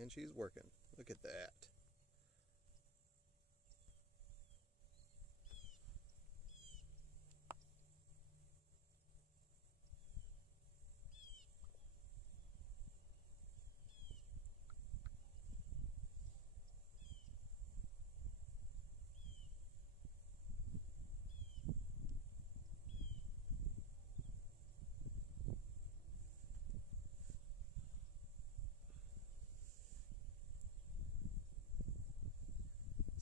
And she's working. Look at that.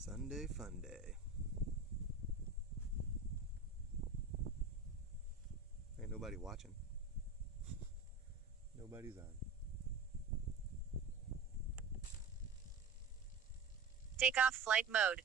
Sunday fun day. Ain't nobody watching. Nobody's on. Take off flight mode.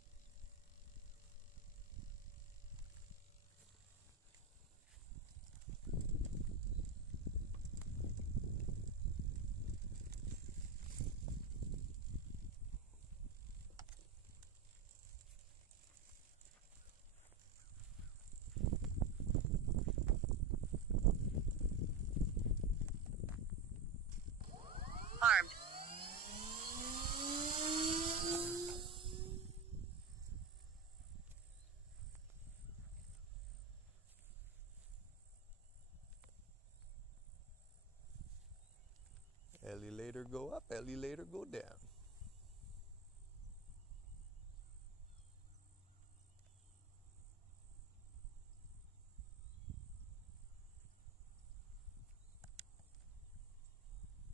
Armed. Ellie later go up, Ellie later go down.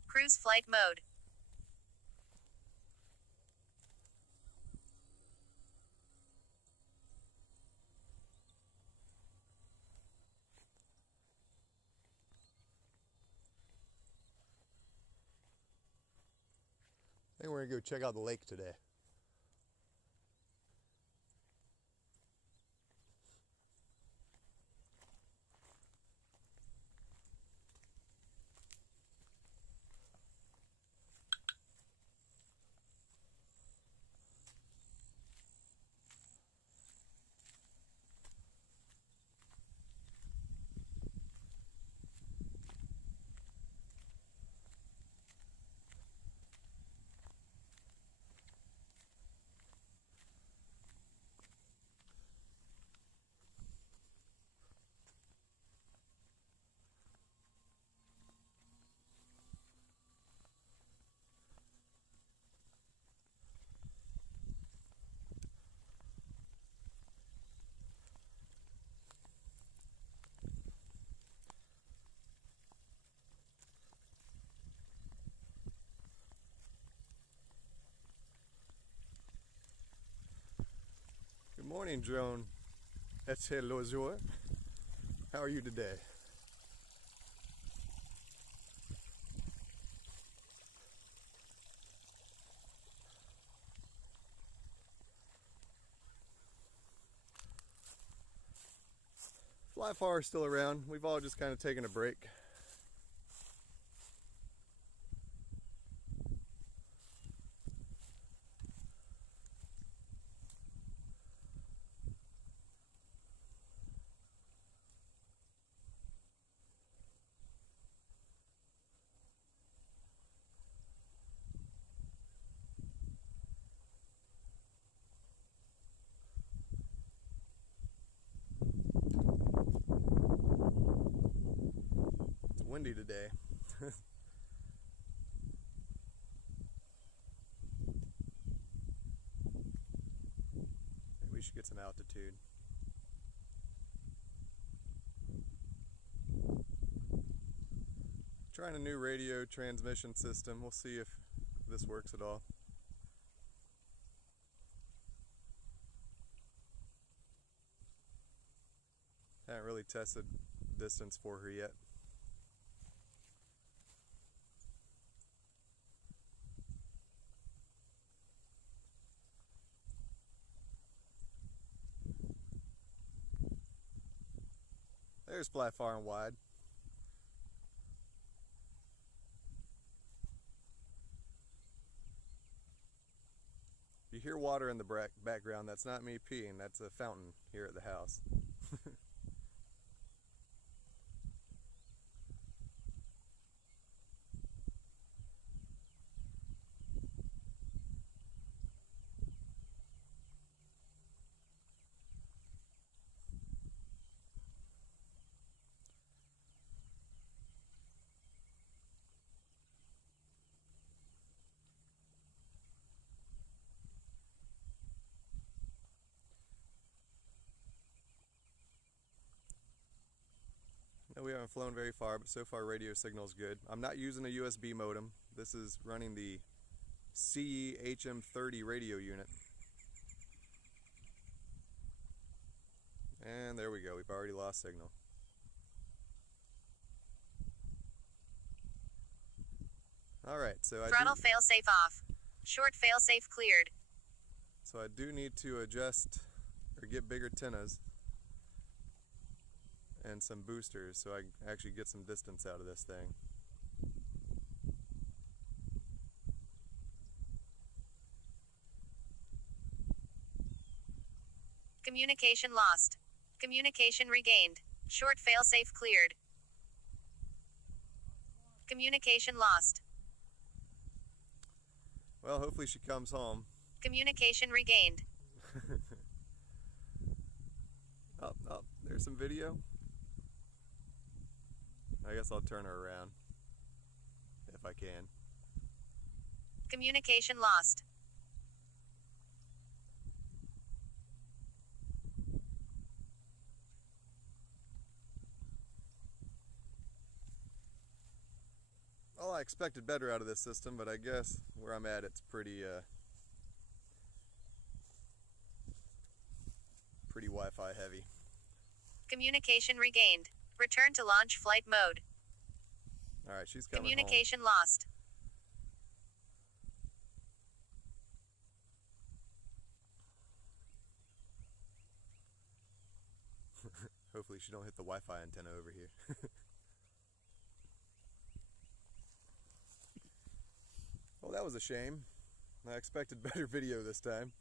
Cruise flight mode. I think we're gonna go check out the lake today. Good morning, drone. That's hello, Joy. How are you today? Fly far is still around. We've all just kind of taken a break. It's windy today. Maybe we should get some altitude. Trying a new radio transmission system. We'll see if this works at all. Haven't really tested distance for her yet. There's fly far and wide. You hear water in the background, that's not me peeing, that's a fountain here at the house. haven't flown very far, but so far radio signal's good. I'm not using a USB modem. This is running the Siyi HM30 radio unit. And there we go, we've already lost signal. Alright, so Throttle failsafe off. Short failsafe cleared. So I do need to adjust or get bigger antennas and some boosters so I can actually get some distance out of this thing. Communication lost. Communication regained. Short failsafe cleared. Communication lost. Well, hopefully she comes home. Communication regained. Oh, there's some video. I guess I'll turn her around if I can. Communication lost. Well, I expected better out of this system, but I guess where I'm at, it's pretty Wi-Fi heavy. Communication regained. Return to launch flight mode. Alright, she's coming Communication lost. home. Hopefully she don't hit the Wi-Fi antenna over here. Well, that was a shame. I expected better video this time.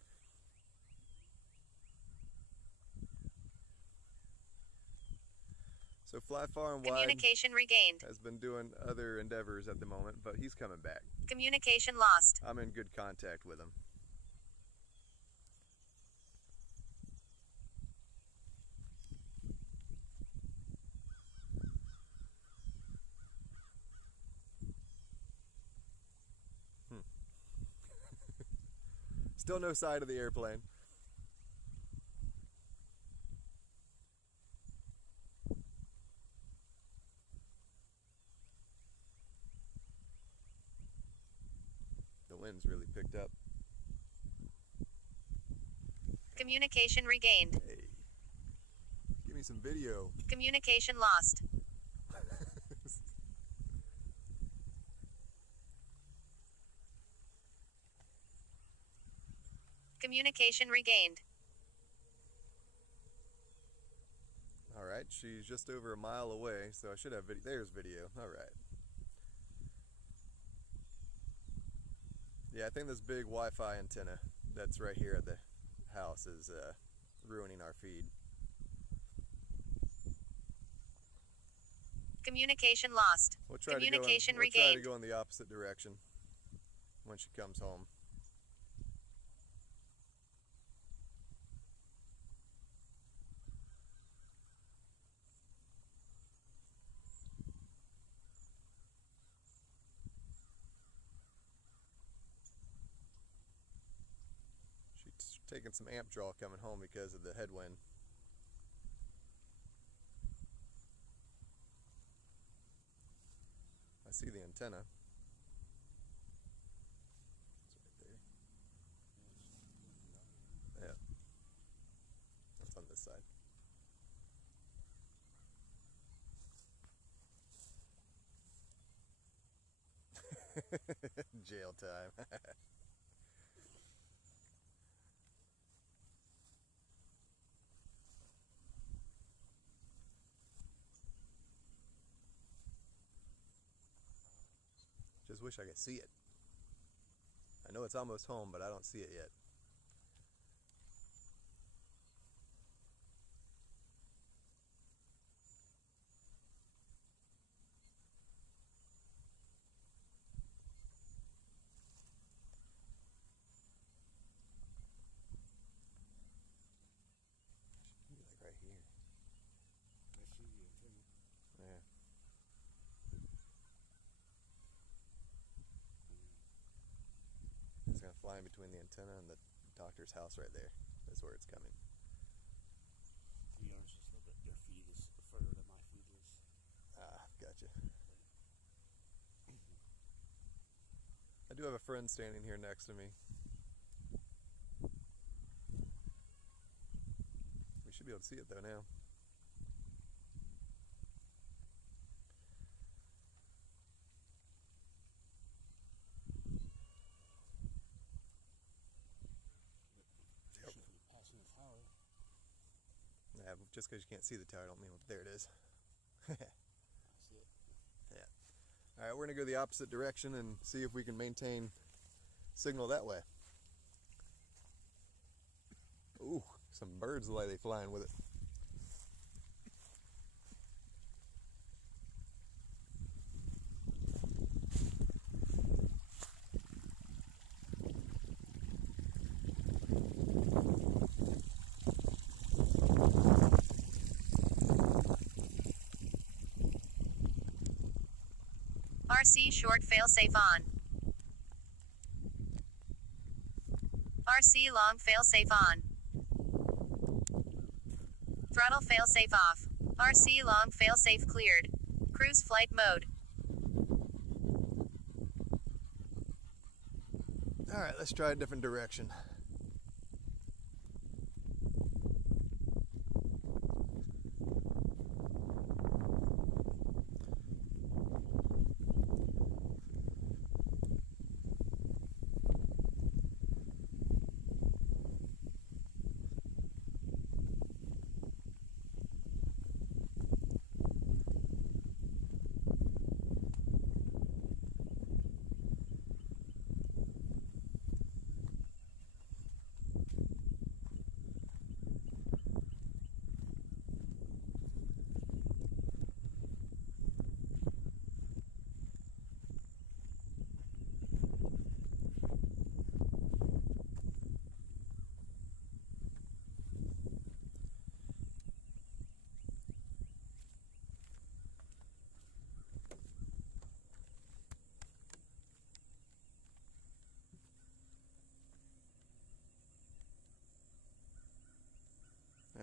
So Fly Far and Wide Communication regained. has been doing other endeavors at the moment, but he's coming back. Communication lost. I'm in good contact with him. Still no side of the airplane. The wind's really picked up. Communication regained. Hey, give me some video. Communication lost. Communication regained. Alright, she's just over a mile away, so I should have video. There's video. Alright. Yeah, I think this big Wi-Fi antenna that's right here at the house is ruining our feed. Communication lost. We'll try Communication we'll try to regained. go in the opposite direction when she comes home. She's taking some amp draw coming home because of the headwind. I see the antenna. It's right there. Yeah. That's on this side. Jail time. Just wish I could see it. I know it's almost home, but I don't see it yet. Should be like right here. I see the antenna. Yeah. It's gonna fly in between the antenna and the doctor's house right there. That's where it's coming. The arms just a little bit, their feed is further than my feed is. friend standing here next to me. We should be able to see it though now. Yep. Passing the tower. Yeah, just because you can't see the tower, I don't mean there it is. I see it. Yeah. All right, we're gonna go the opposite direction and see if we can maintain signal that way. Ooh, some birds the way they flying with it. RC short failsafe on. RC long failsafe on. Throttle failsafe off. RC long failsafe cleared. Cruise flight mode. All right, let's try a different direction.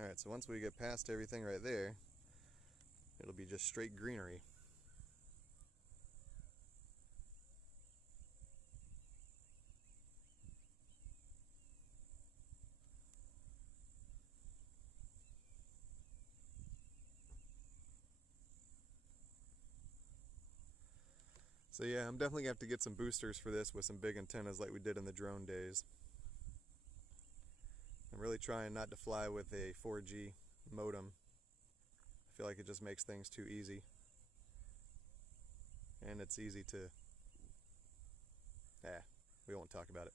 Alright, so once we get past everything right there, it'll be just straight greenery. So yeah, I'm definitely going to have to get some boosters for this with some big antennas like we did in the drone days. I'm really trying not to fly with a 4G modem. I feel like it just makes things too easy. And it's easy to... we won't talk about it.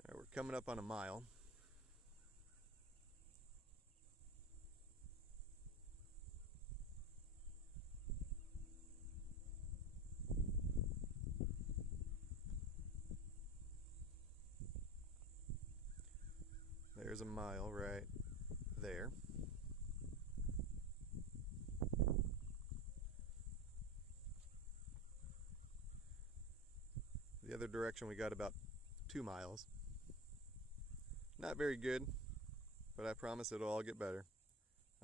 Alright, we're coming up on a mile. There's a mile right there. The other direction we got about 2 miles. Not very good, but I promise it'll all get better.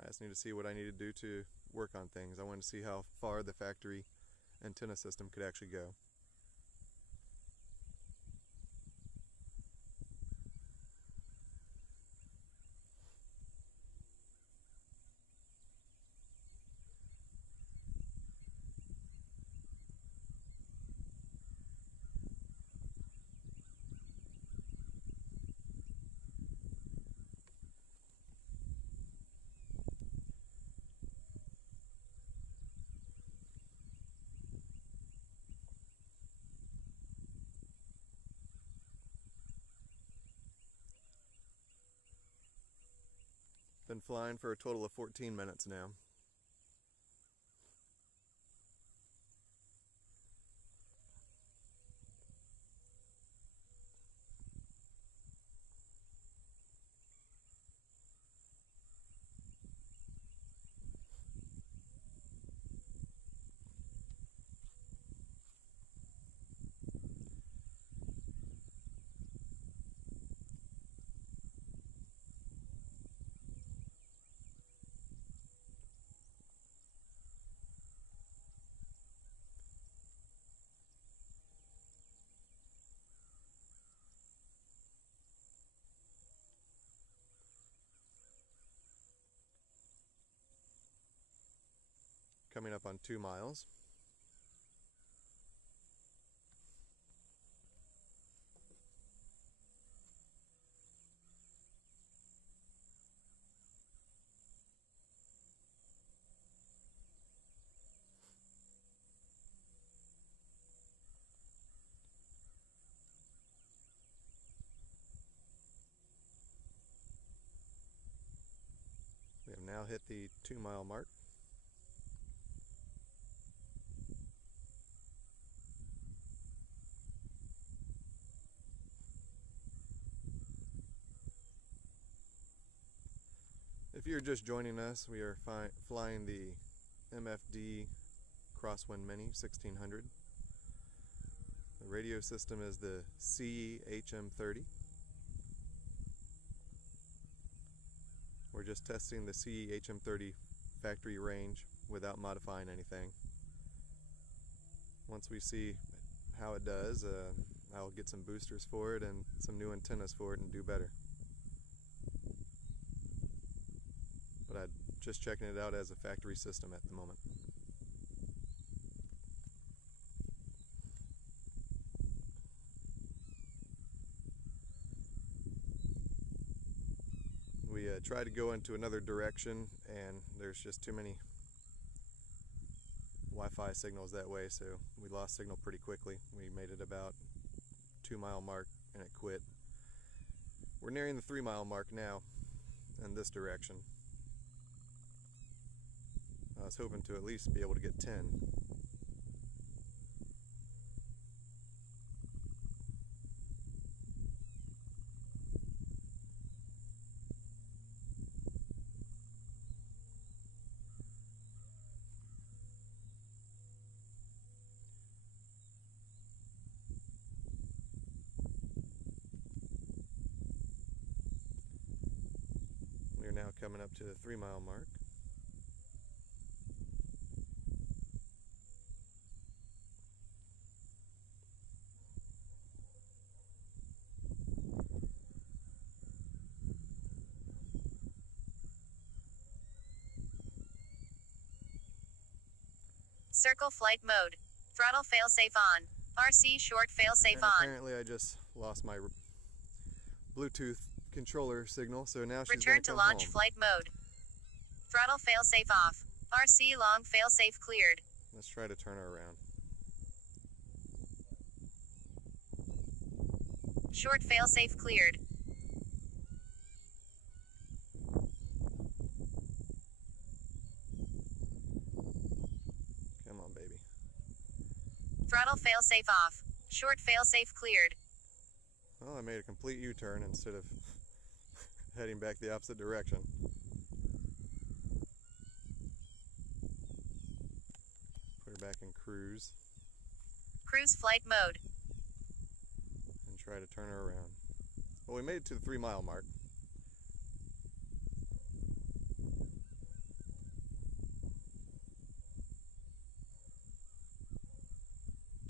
I just need to see what I need to do to work on things. I want to see how far the factory antenna system could actually go. Been flying for a total of 14 minutes now. coming up on 2 miles. We have now hit the 2-mile mark. If you're just joining us, we are flying the MFD Crosswind Mini 1600. The radio system is the Siyi HM30. We're just testing the Siyi HM30 factory range without modifying anything. Once we see how it does, I'll get some boosters for it and some new antennas for it and do better. But I'm just checking it out as a factory system at the moment. We tried to go into another direction and there's just too many Wi-Fi signals that way, so we lost signal pretty quickly. We made it about 2-mile mark and it quit. We're nearing the 3-mile mark now in this direction. I was hoping to at least be able to get 10. We're now coming up to the 3-mile mark. Circle flight mode. Throttle failsafe on. RC short failsafe And on. apparently I just lost my Bluetooth controller signal, so now she's Return going to come launch home. flight mode. Throttle failsafe off. RC long failsafe cleared. Let's try to turn her around. Short failsafe cleared. Come on, baby. Throttle failsafe off. Short failsafe cleared. Well, I made a complete U-turn instead of heading back the opposite direction. Put her back in cruise Cruise flight mode. and try to turn her around. Well, we made it to the 3-mile mark.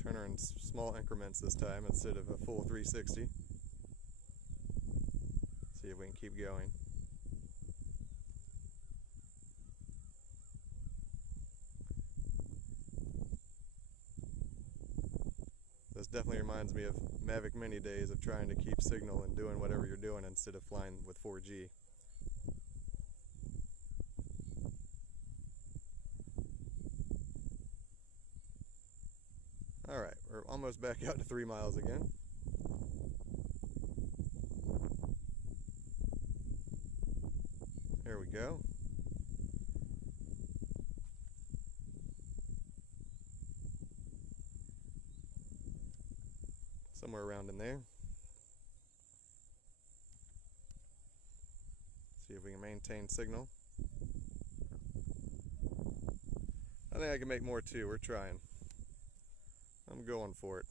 Turn her in small increments this time instead of a full 360. See if we can keep going. This definitely reminds me of Mavic Mini days of trying to keep signal and doing whatever you're doing instead of flying with 4G. Alright, we're almost back out to 3 miles again. There we go. Somewhere around in there. See if we can maintain signal. I think I can make more too. We're trying. I'm going for it.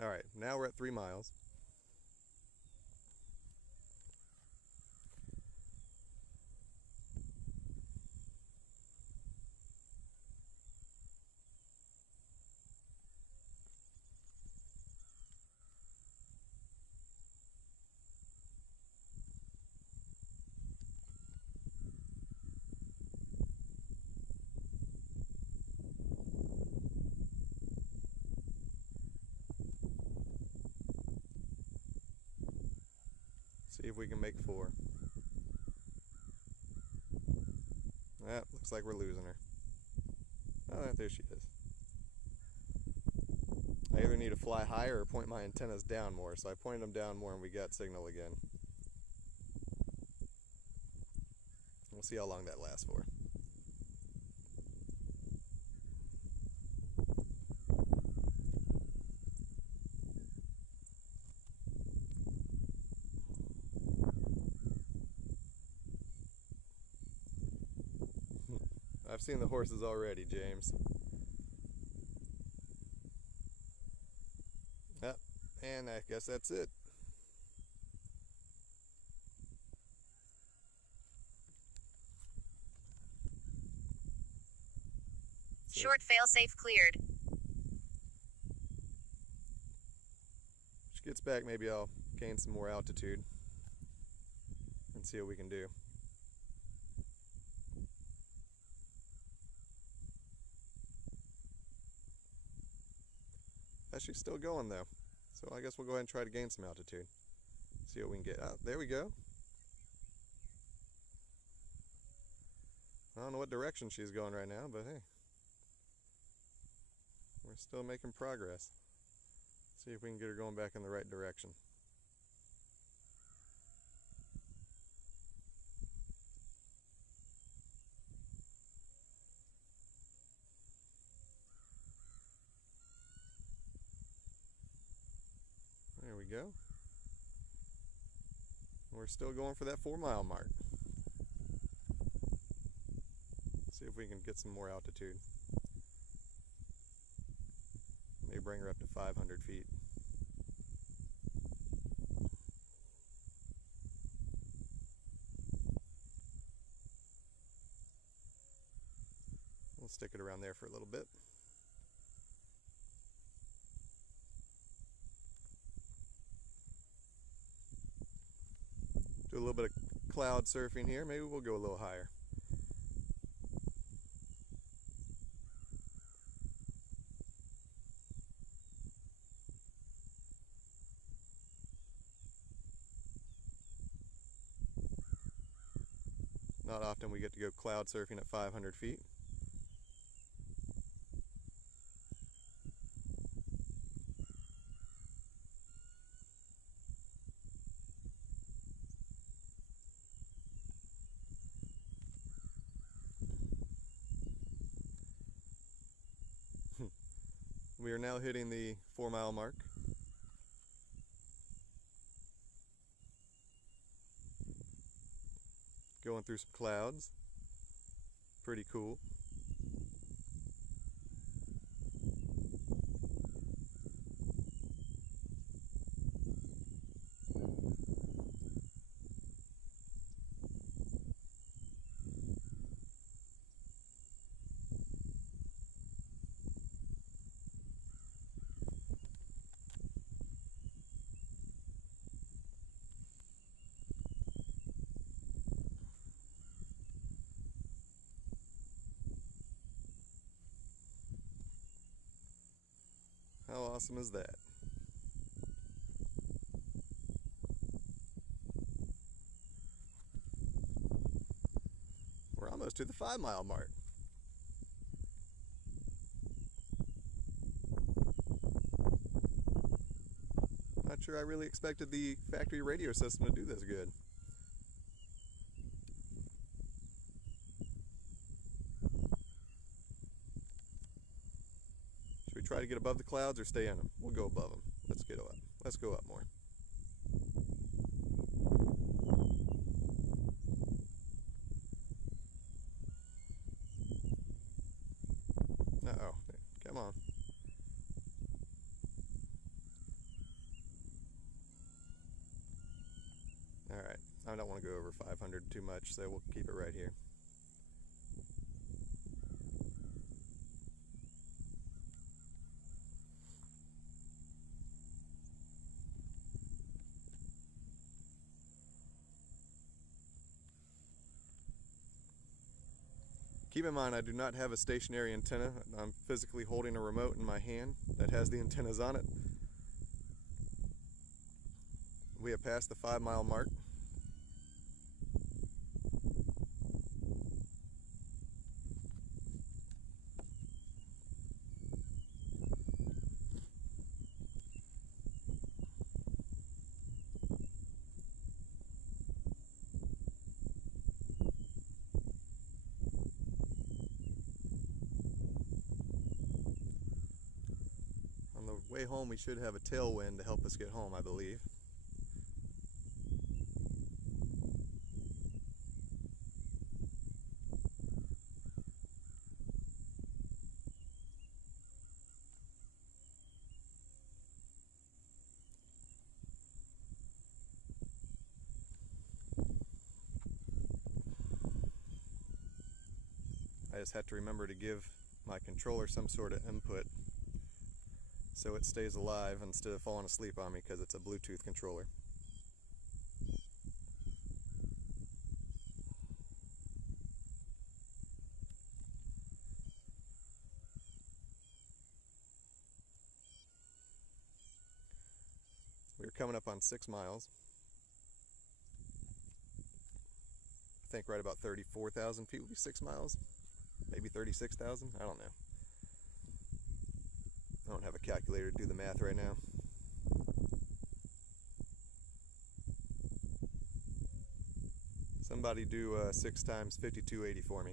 Alright, now we're at 3 miles. See if we can make 4. That looks like we're losing her. Oh, there she is. I either need to fly higher or point my antennas down more, so I pointed them down more and we got signal again. We'll see how long that lasts for. I've seen the horses already, James. Yep, and I guess that's it. Short failsafe cleared. If she gets back, maybe I'll gain some more altitude and see what we can do. She's still going though, so I guess we'll go ahead and try to gain some altitude. See what we can get. Oh, there we go. I don't know what direction she's going right now, but hey, we're still making progress. See if we can get her going back in the right direction. There we go. We're still going for that 4-mile mark. See if we can get some more altitude. Maybe bring her up to 500 feet. We'll stick it around there for a little bit. Do a little bit of cloud surfing here. Maybe we'll go a little higher. Not often we get to go cloud surfing at 500 feet. We are now hitting the 4-mile mark. Going through some clouds. Pretty cool. How awesome is that? We're almost to the 5-mile mark. Not sure I really expected the factory radio system to do this good. Try to get above the clouds or stay in them. We'll go above them. Let's get up. Let's go up more. Uh-oh. Come on. Alright. I don't want to go over 500 too much, so we'll keep it right here. Keep in mind, I do not have a stationary antenna. I'm physically holding a remote in my hand that has the antennas on it. We have passed the 5-mile mark. way home we should have a tailwind to help us get home, I believe. I just have to remember to give my controller some sort of input so it stays alive instead of falling asleep on me, because it's a Bluetooth controller. We're coming up on 6 miles. I think right about 34,000 feet would be 6 miles. Maybe 36,000? I don't know. I don't have a calculator to do the math right now. Somebody do 6 times 5280 for me.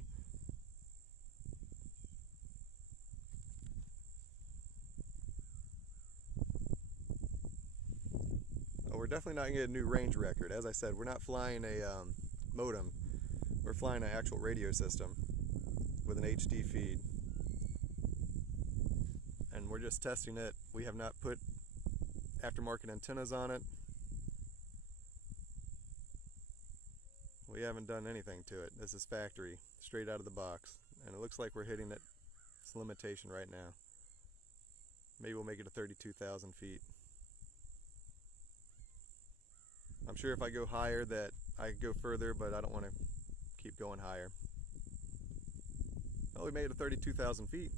Oh, we're definitely not going to get a new range record. As I said, we're not flying a modem. We're flying an actual radio system with an HD feed, and we're just testing it. We have not put aftermarket antennas on it. We haven't done anything to it. This is factory, straight out of the box, and it looks like we're hitting its limitation right now. Maybe we'll make it to 32,000 feet. I'm sure if I go higher that I could go further, but I don't want to keep going higher. Oh, we made it to 32,000 feet.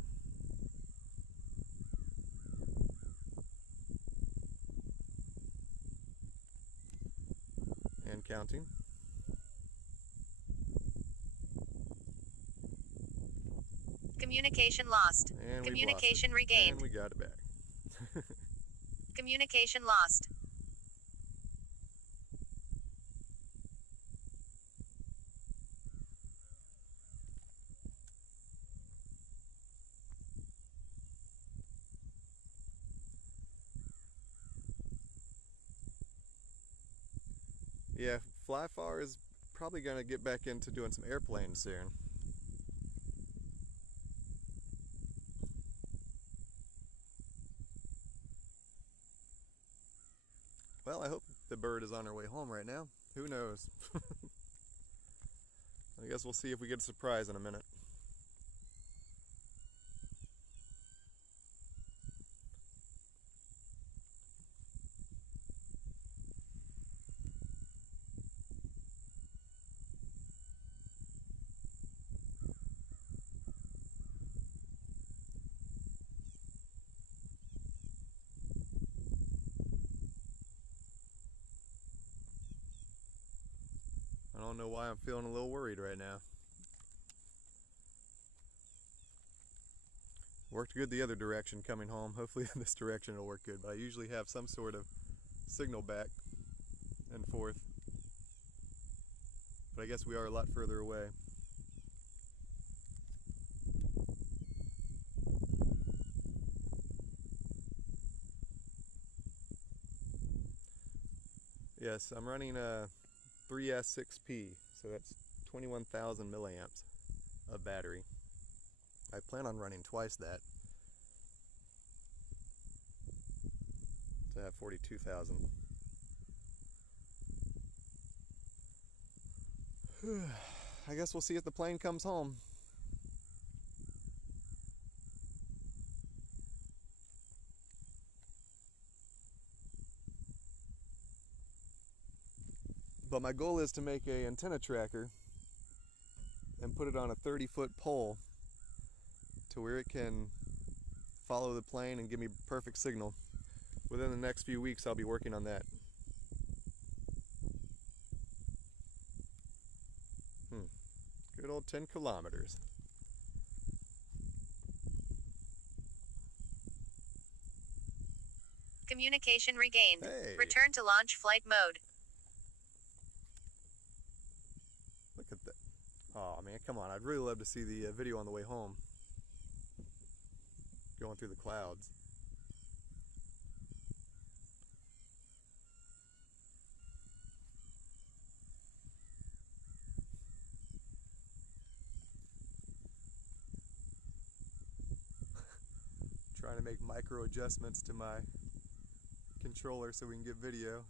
And counting. Communication lost. And Communication we lost it. regained. And we got it back. Communication lost. Yeah, Flyfar is probably going to get back into doing some airplanes soon. Well, I hope the bird is on her way home right now. Who knows? I guess we'll see if we get a surprise in a minute. I don't know why I'm feeling a little worried right now. Worked good the other direction coming home. Hopefully in this direction it'll work good, but I usually have some sort of signal back and forth. But I guess we are a lot further away. Yes, I'm running a 3S6P, so that's 21,000 milliamps of battery. I plan on running twice that to have 42,000. I guess we'll see if the plane comes home. But my goal is to make an antenna tracker and put it on a 30-foot pole to where it can follow the plane and give me perfect signal. Within the next few weeks I'll be working on that. Good old 10 kilometers. Communication regained. Hey. Return to launch flight mode. Look at that. Oh man, come on. I'd really love to see the video on the way home. Going through the clouds. Trying to make micro adjustments to my controller so we can get video.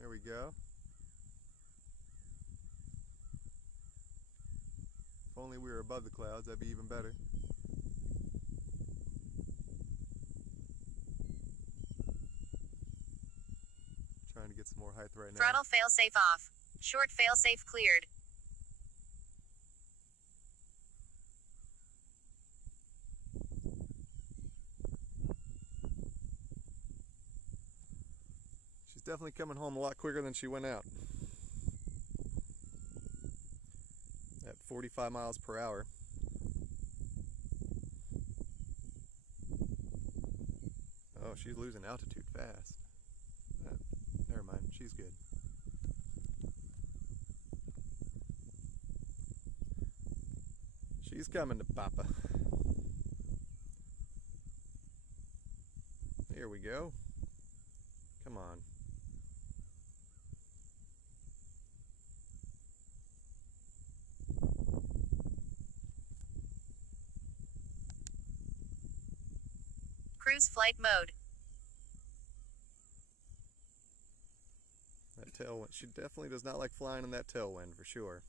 There we go. If only we were above the clouds, that'd be even better. Trying to get some more height right now. Throttle failsafe off. Short failsafe cleared. She's definitely coming home a lot quicker than she went out. At 45 miles per hour. Oh, she's losing altitude fast. Never mind, she's good. She's coming to Papa. Here we go. Come on. Cruise flight mode. That tailwind, she definitely does not like flying in that tailwind for sure.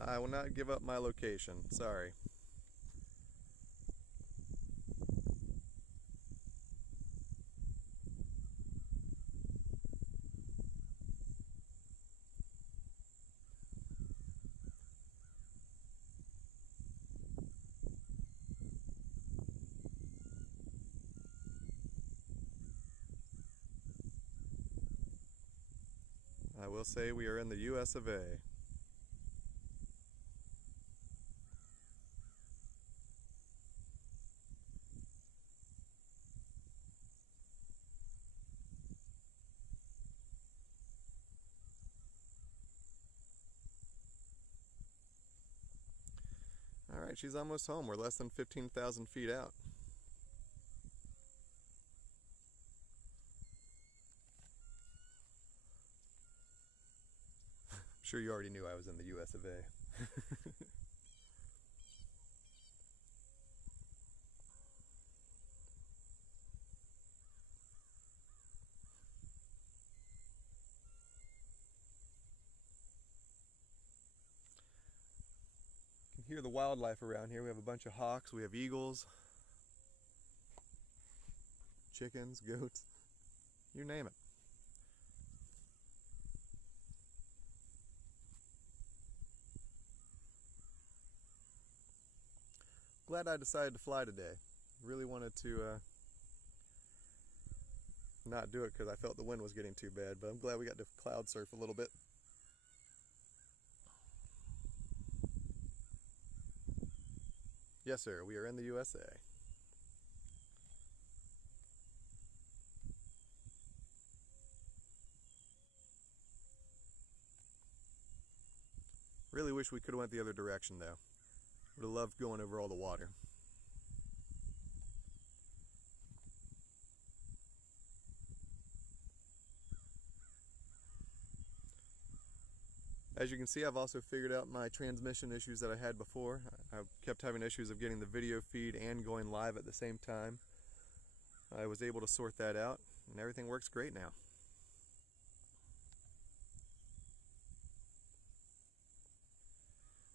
I will not give up my location, sorry. I will say we are in the US of A. Alright, she's almost home. We're less than 15,000 feet out. I'm sure you already knew I was in the US of A. Hear the wildlife around here. We have a bunch of hawks, we have eagles, chickens, goats, you name it. Glad I decided to fly today. Really wanted to not do it because I felt the wind was getting too bad, but I'm glad we got to cloud surf a little bit. Yes, sir, we are in the USA. Really wish we could have went the other direction though. Would have loved going over all the water. As you can see, I've also figured out my transmission issues that I had before. I kept having issues of getting the video feed and going live at the same time. I was able to sort that out, and everything works great now.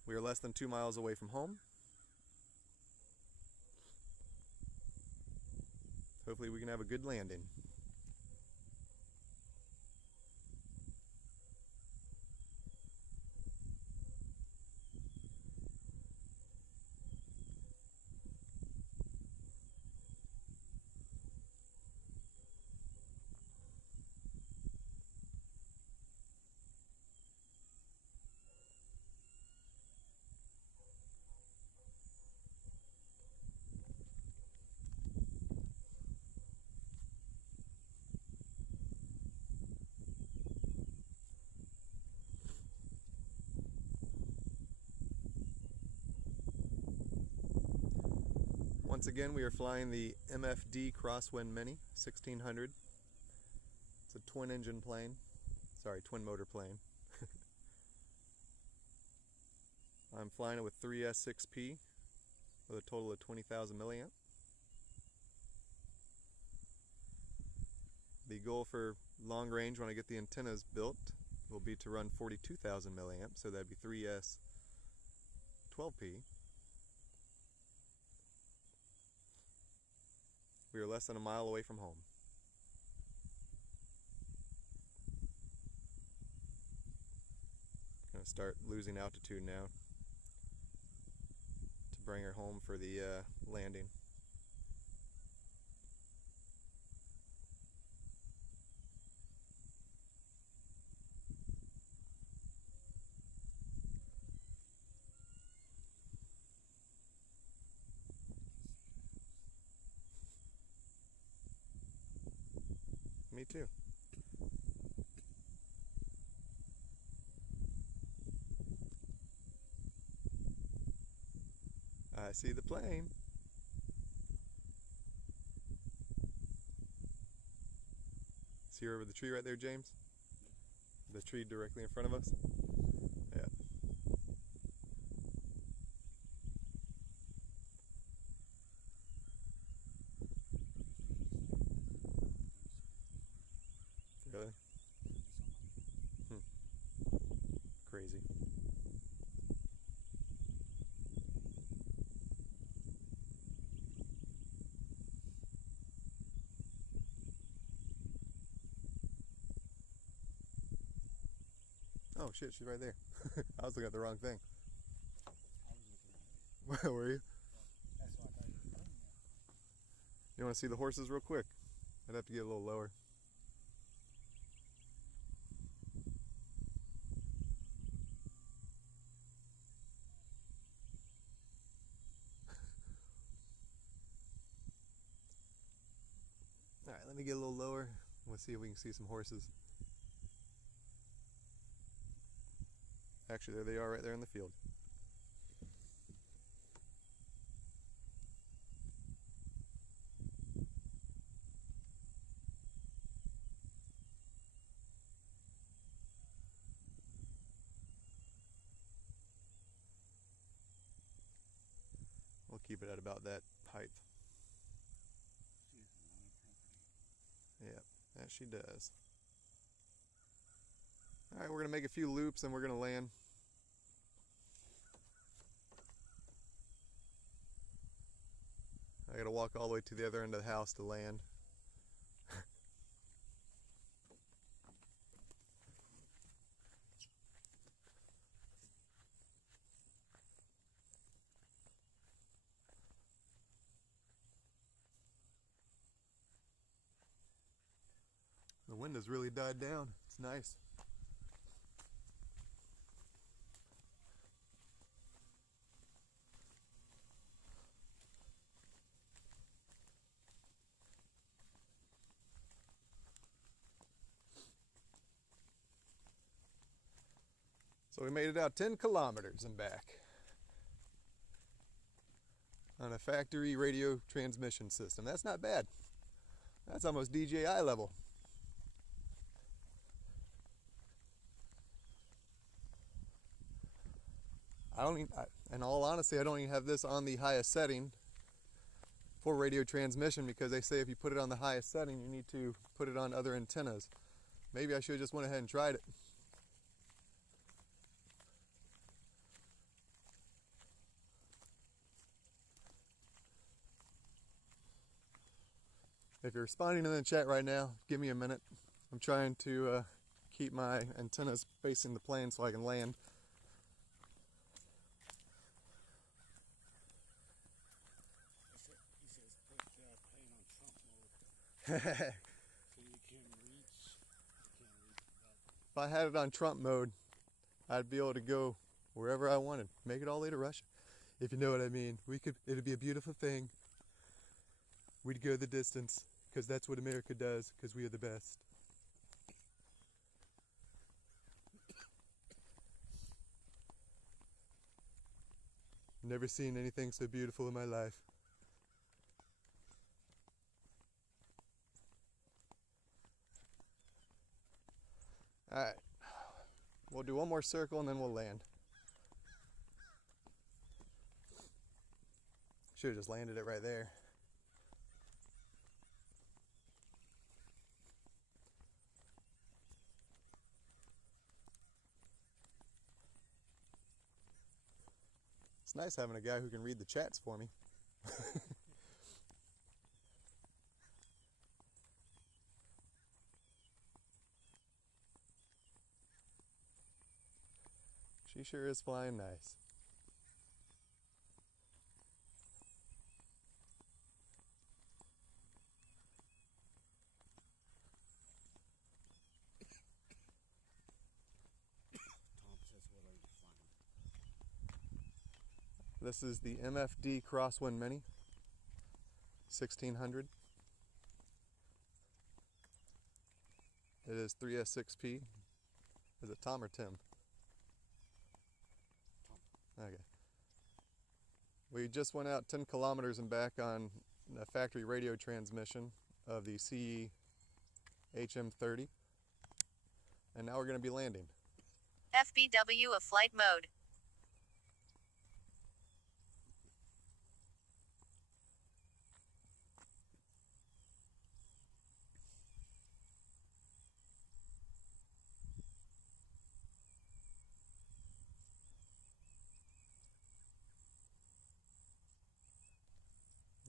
We are less than 2 miles away from home. Hopefully we can have a good landing. Once again, we are flying the MFD Crosswind Mini 1600. It's a twin engine plane, sorry, twin motor plane. I'm flying it with 3S6P with a total of 20,000 milliamp. The goal for long range when I get the antennas built will be to run 42,000 milliamp, so that'd be 3S12P. We are less than a mile away from home. Gonna start losing altitude now to bring her home for the landing. Me too. I see the plane. See her over the tree right there, James? The tree directly in front of us? Yeah. Really? Crazy. Oh shit, she's right there. I was looking at the wrong thing. Where were you? That's what I thought you were doing. You want to see the horses real quick? I'd have to get a little lower. Alright, let me get a little lower. We'll see if we can see some horses. Actually, there they are right there in the field. We'll keep it at about that height. Yeah, that she does. Alright, we're going to make a few loops and we're going to land. I got to walk all the way to the other end of the house to land. The wind has really died down. It's nice. So we made it out 10 kilometers and back on a factory radio transmission system. That's not bad. That's almost DJI level. In all honesty, I don't even have this on the highest setting for radio transmission because they say if you put it on the highest setting, you need to put it on other antennas. Maybe I should have just went ahead and tried it. If you're responding in the chat right now, give me a minute. I'm trying to keep my antennas facing the plane so I can land. He says put plane on Trump mode. So you can reach. If I had it on Trump mode, I'd be able to go wherever I wanted. Make it all the way to Russia, if you know what I mean. It'd be a beautiful thing. We'd go the distance, because that's what America does, because we are the best. Never seen anything so beautiful in my life. Alright, we'll do one more circle and then we'll land. Should have just landed it right there. It's nice having a guy who can read the chats for me. She sure is flying nice. Tom says, what are you flying? This is the MFD Crosswind Mini 1600. It is 3S6P. Is it Tom or Tim? Tom. Okay. We just went out 10 kilometers and back on a factory radio transmission of the Siyi HM30. And now we're going to be landing. FBW of flight mode.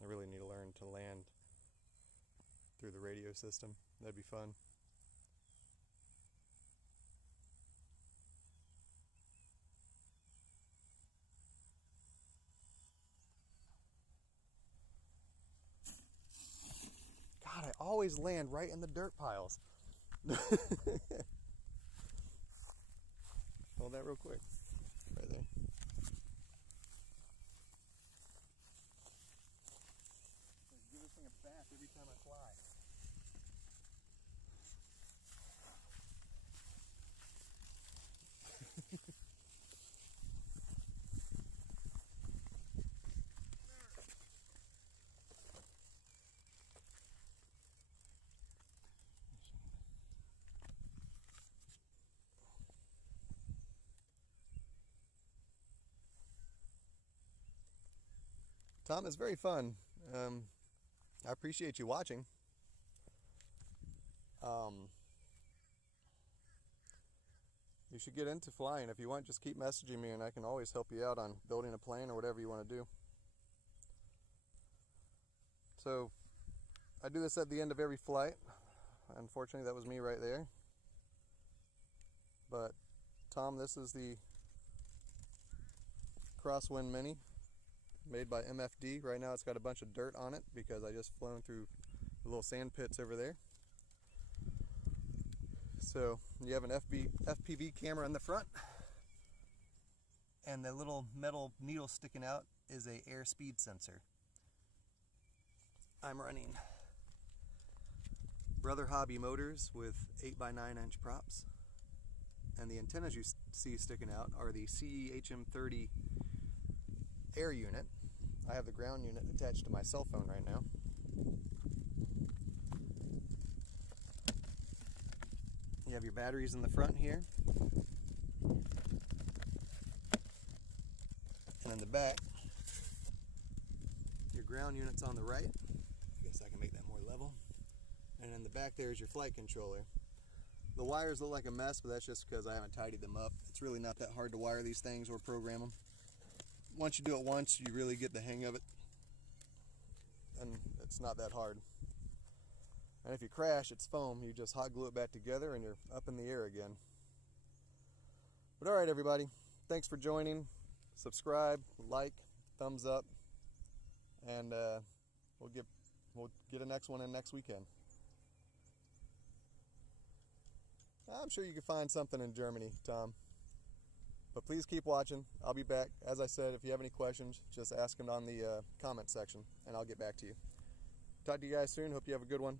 I really need to learn to land through the radio system. That'd be fun. God, I always land right in the dirt piles. Hold that real quick. Right there. Give this thing a bath every time I fly. Tom, it's very fun. I appreciate you watching. You should get into flying. If you want, just keep messaging me and I can always help you out on building a plane or whatever you want to do. So, I do this at the end of every flight. Unfortunately, that was me right there. But, Tom, this is the Crosswind Mini, made by MFD. Right now it's got a bunch of dirt on it because I just flown through the little sand pits over there. So you have an FPV camera in the front, and the little metal needle sticking out is a airspeed sensor. I'm running Brother Hobby motors with 8x9" props, and the antennas you see sticking out are the Siyi HM30 air unit. I have the ground unit attached to my cell phone right now. You have your batteries in the front here. And in the back, your ground unit's on the right. I guess I can make that more level. And in the back there is your flight controller. The wires look like a mess, but that's just because I haven't tidied them up. It's really not that hard to wire these things or program them. Once you do it once, you really get the hang of it, and it's not that hard. And if you crash, it's foam. You just hot glue it back together and you're up in the air again. But alright everybody, thanks for joining. Subscribe, like, thumbs up, and we'll get a next one in next weekend. I'm sure you can find something in Germany, Tom. But please keep watching. I'll be back. As I said, if you have any questions, just ask them on the comment section, and I'll get back to you. Talk to you guys soon. Hope you have a good one.